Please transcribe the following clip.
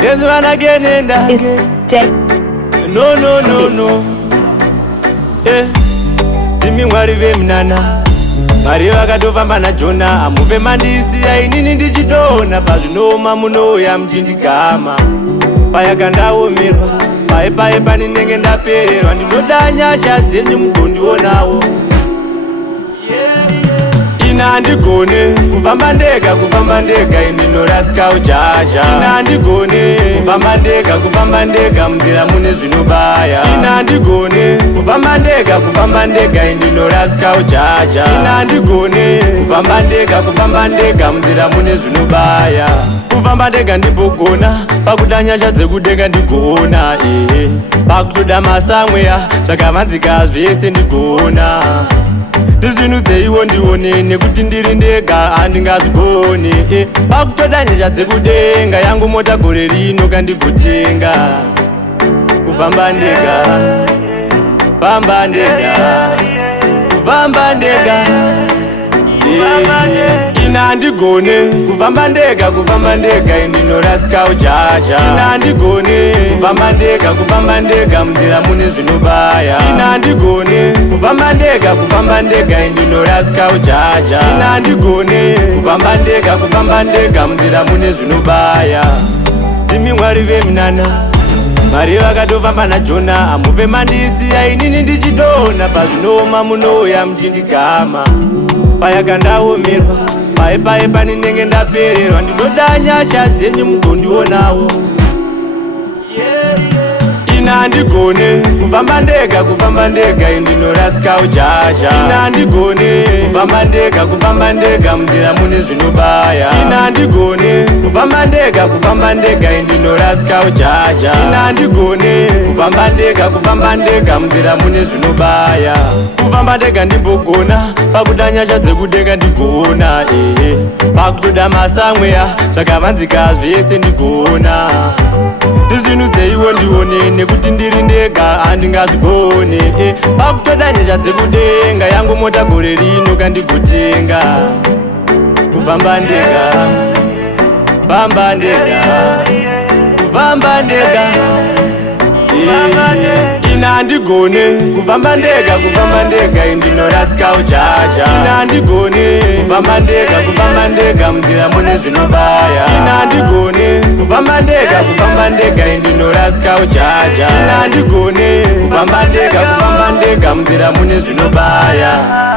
Dance man again and It's again. No. Timi mwari vemnana Mari vakatofamba naJona amupe mandisiya inini ndichidona pazvinoma munoya muchindigama paya kandaomerwa paye paninenge ndapererwa ndinoda nyasha dzenyu mugondionawo ina handigone kufamba ndega indinorasika ujaja ina handigone kufamba ndega munzira mune zvinobaya ina handigone kufamba ndega indinorasika ujaja ina handigone kufamba ndega munzira mune zvinobaya kufamba ndega ndimbogona pakuda nyasha dzekudenga ndigona pakutoda masamweya zvakavanzika zvese ndigona ndizvinhu dzeiwo ndione nekuti ndiri ndega handingazvigone pakutoda nyasha dzekudenga yangu mota gore rino kandigotenga kufamba ndega ina handigone kufamba ndega indinorasika ujaja ina handigone kufamba ndega munzira mune zvinobaya ina handigone kufamba ndega indinorasika ujaja ina handigone kufamba ndega munzira mune zvinobaya ndimi mwari vemnana Mari vakatofamba naJona amupe mandisiya inini ndichidona pazvinoma munoya muchindigama paya kandaomerwa paye paninenge ndapererwa ndinoda nyasha dzenyu mugondionawo ina handigone kufamba ndega indinorasika ujaja ina handigone kufamba ndega munzira mune zvinobaya ina handigone kufamba ndega indinorasika ujaja ina handigone kufamba ndega munzira mune zvinobaya kufamba ndega ndimbogona pakuda nyasha dzekudenga ndigona pakutoda masamweya zvakavanzika zvese ndigona ndizvinhu dzeiwo ndione nekuti ndiri ndega handingazvigone pakutoda nyasha dzekudenga yangu mota gore rino kandigotenga kufamba ndega ina handigone kufamba ndega indinorasika ujaja ina handigone kufamba ndega munzira mune zvinobaya ina handigone kufamba ndega indinorasika ujaja ina handigone kufamba ndega munzira mune zvinobaya